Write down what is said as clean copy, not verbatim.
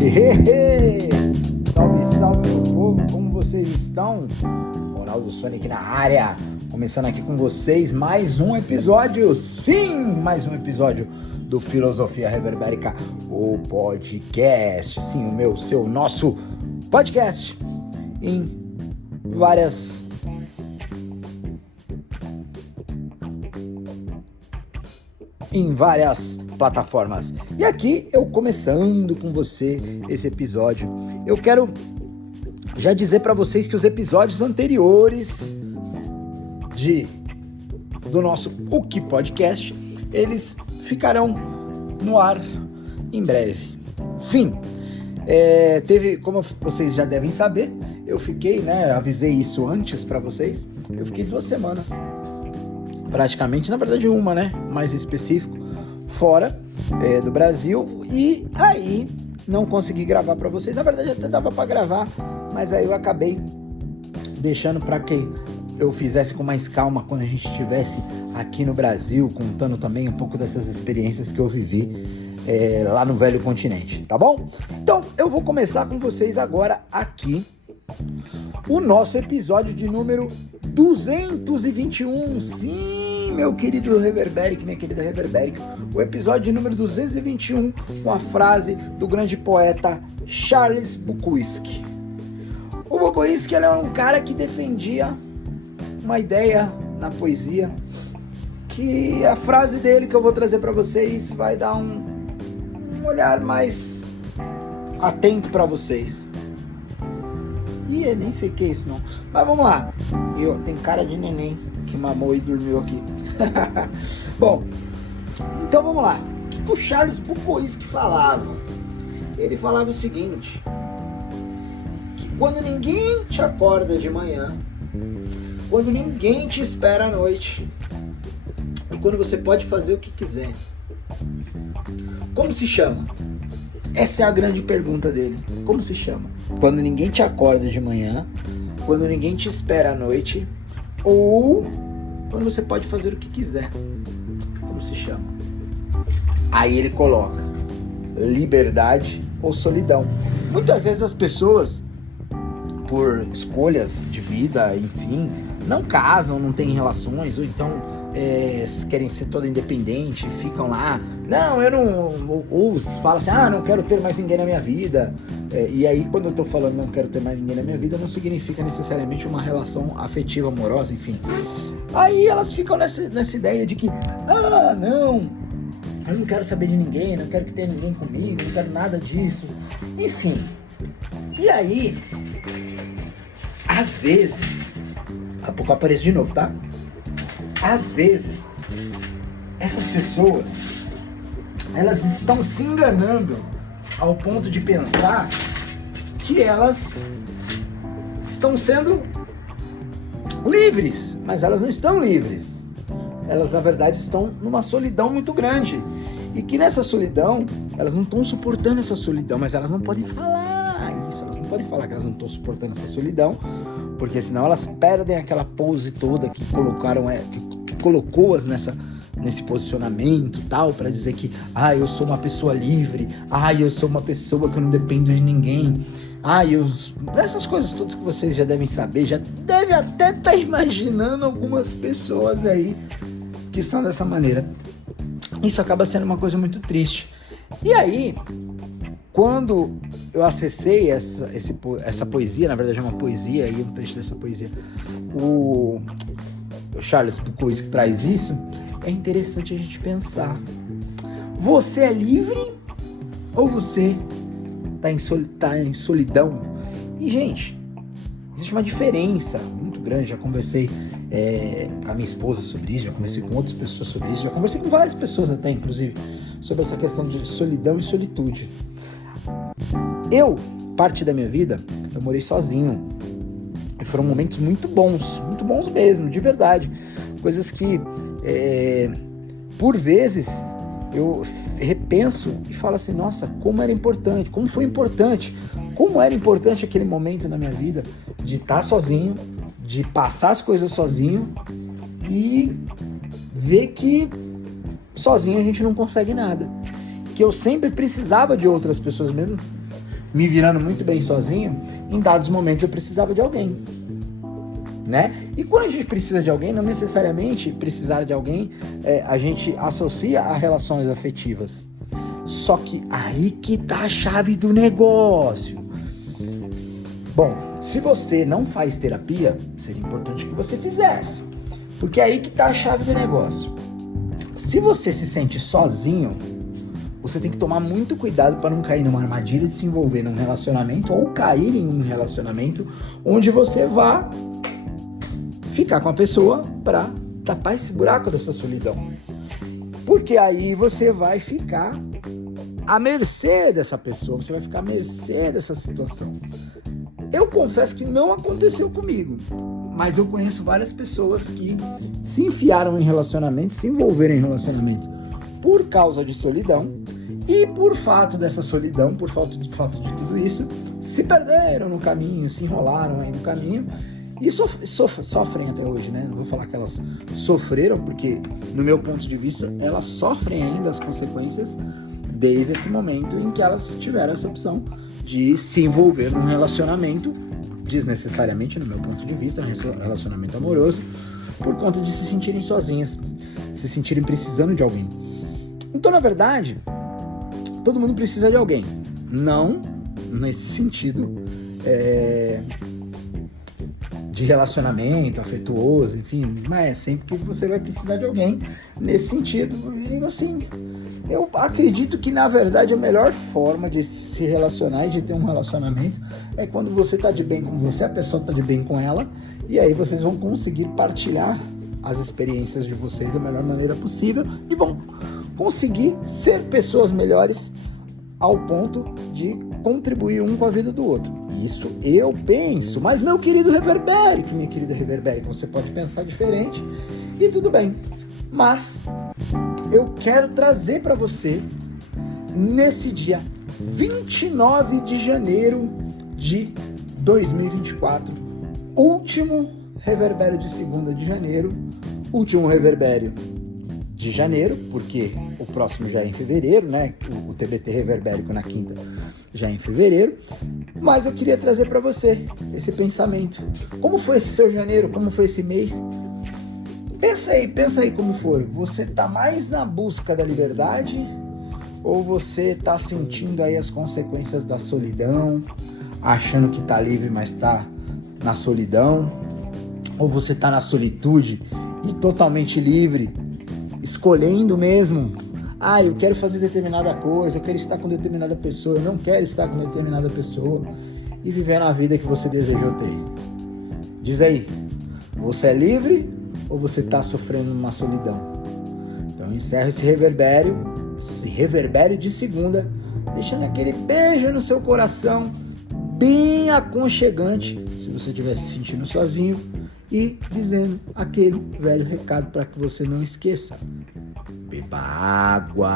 Hehehe! Salve, salve meu povo, como vocês estão? Ronaldo Sonic na área, começando aqui com vocês mais um episódio, sim, mais um episódio do Filosofia Reverbérica, o podcast, sim, o meu, seu, nosso podcast em várias plataformas. E aqui eu começando com você esse episódio, eu quero já dizer para vocês que os episódios anteriores do nosso UQ Podcast, eles ficarão no ar em breve. Sim, teve, como vocês já devem saber, eu fiquei, avisei isso antes para vocês, eu fiquei 2 semanas, praticamente, na verdade uma, mais específico, fora do Brasil, e aí não consegui gravar para vocês. Na verdade até dava para gravar, mas aí eu acabei deixando para que eu fizesse com mais calma quando a gente estivesse aqui no Brasil, contando também um pouco dessas experiências que eu vivi lá no velho continente, tá bom? Então eu vou começar com vocês agora aqui o nosso episódio de número 221, sim, meu querido Reverbérico, minha querida Reverbérico, o episódio de número 221, com a frase do grande poeta Charles Bukowski. O Bukowski é um cara que defendia uma ideia na poesia, que a frase dele que eu vou trazer para vocês vai dar um olhar mais atento para vocês. Eu nem sei o que é isso não, mas vamos lá. Tem cara de neném que mamou e dormiu aqui. Bom, então vamos lá. O que o Charles Bukowski falava? Ele falava o seguinte, que quando ninguém te acorda de manhã, quando ninguém te espera à noite, e quando você pode fazer o que quiser, como se chama? Essa é a grande pergunta dele. Como se chama? Quando ninguém te acorda de manhã, quando ninguém te espera à noite, ou quando você pode fazer o que quiser. Como se chama? Aí ele coloca liberdade ou solidão. Muitas vezes as pessoas, por escolhas de vida, enfim, não casam, não têm relações, ou então querem ser todo independente, ficam lá, não, eu não, ou falam assim, não quero ter mais ninguém na minha vida, e aí quando eu tô falando não quero ter mais ninguém na minha vida, não significa necessariamente uma relação afetiva, amorosa, enfim. Aí elas ficam nessa ideia de que, não, eu não quero saber de ninguém, não quero que tenha ninguém comigo, não quero nada disso, enfim. E aí, às vezes, daqui a pouco eu apareço de novo, tá? Às vezes, essas pessoas, elas estão se enganando ao ponto de pensar que elas estão sendo livres, mas elas não estão livres. Elas, na verdade, estão numa solidão muito grande. E que nessa solidão, elas não estão suportando essa solidão, mas elas não podem falar isso. Elas não podem falar que elas não estão suportando essa solidão, porque senão elas perdem aquela pose toda que que colocou-as nesse posicionamento tal, para dizer que eu sou uma pessoa livre, eu sou uma pessoa que eu não dependo de ninguém, essas coisas todas que vocês já devem saber, já deve até estar imaginando algumas pessoas aí que estão dessa maneira. Isso acaba sendo uma coisa muito triste. E aí, quando eu acessei essa poesia, na verdade é uma poesia, e um trecho dessa poesia, o Charles Bukowski traz isso, é interessante a gente pensar. Você é livre ou você está em solidão? E, gente, existe uma diferença muito grande. Já conversei com a minha esposa sobre isso, já conversei com outras pessoas sobre isso, já conversei com várias pessoas até, inclusive, sobre essa questão de solidão e solitude. Parte da minha vida, eu morei sozinho. E foram momentos muito bons mesmo, de verdade. Coisas que, por vezes, eu repenso e falo assim, nossa, como era importante, como foi importante, como era importante aquele momento na minha vida de estar sozinho, de passar as coisas sozinho e ver que sozinho a gente não consegue nada. Que eu sempre precisava de outras pessoas mesmo. me virando muito bem sozinho, em dados momentos eu precisava de alguém, né? E quando a gente precisa de alguém, não necessariamente precisar de alguém, a gente associa a relações afetivas. Só que aí que tá a chave do negócio. Bom, se você não faz terapia, seria importante que você fizesse, porque é aí que tá a chave do negócio. Se você se sente sozinho, você tem que tomar muito cuidado para não cair numa armadilha de se envolver num relacionamento ou cair em um relacionamento onde você vá ficar com a pessoa para tapar esse buraco dessa solidão. Porque aí você vai ficar à mercê dessa pessoa, você vai ficar à mercê dessa situação. Eu confesso que não aconteceu comigo, mas eu conheço várias pessoas que se enfiaram em relacionamento, se envolveram em relacionamento por causa de solidão, e por fato dessa solidão, por falta de tudo isso, se perderam no caminho, se enrolaram aí no caminho e sofrem até hoje, né? Não vou falar que elas sofreram, porque no meu ponto de vista elas sofrem ainda as consequências desde esse momento em que elas tiveram essa opção de se envolver num relacionamento desnecessariamente, no meu ponto de vista, um relacionamento amoroso, por conta de se sentirem sozinhas, se sentirem precisando de alguém. Então, na verdade, todo mundo precisa de alguém. Não nesse sentido de relacionamento afetuoso, enfim, mas sempre que você vai precisar de alguém nesse sentido. E assim, eu acredito que, na verdade, a melhor forma de se relacionar e de ter um relacionamento é quando você está de bem com você, a pessoa está de bem com ela, e aí vocês vão conseguir partilhar as experiências de vocês da melhor maneira possível e vão conseguir ser pessoas melhores ao ponto de contribuir um com a vida do outro. Isso eu penso, mas meu querido Reverbérico, minha querida Reverbérico, você pode pensar diferente e tudo bem. Mas eu quero trazer para você, nesse dia 29 de janeiro de 2024, último Reverbério de segunda de janeiro, último Reverbério de janeiro, porque o próximo já é em fevereiro, né? O TBT Reverbérico na quinta já é em fevereiro. Mas eu queria trazer para você esse pensamento. Como foi esse seu janeiro? Como foi esse mês? Pensa aí como foi. Você tá mais na busca da liberdade? Ou você tá sentindo aí as consequências da solidão, achando que tá livre, mas tá na solidão? Ou você tá na solitude e totalmente livre, escolhendo mesmo, eu quero fazer determinada coisa, eu quero estar com determinada pessoa, eu não quero estar com determinada pessoa, e vivendo a vida que você desejou ter. Diz aí, você é livre ou você está sofrendo uma solidão? Então encerra esse reverbério de segunda, deixando aquele beijo no seu coração, bem aconchegante, se você estiver se sentindo sozinho, e dizendo aquele velho recado para que você não esqueça: beba água.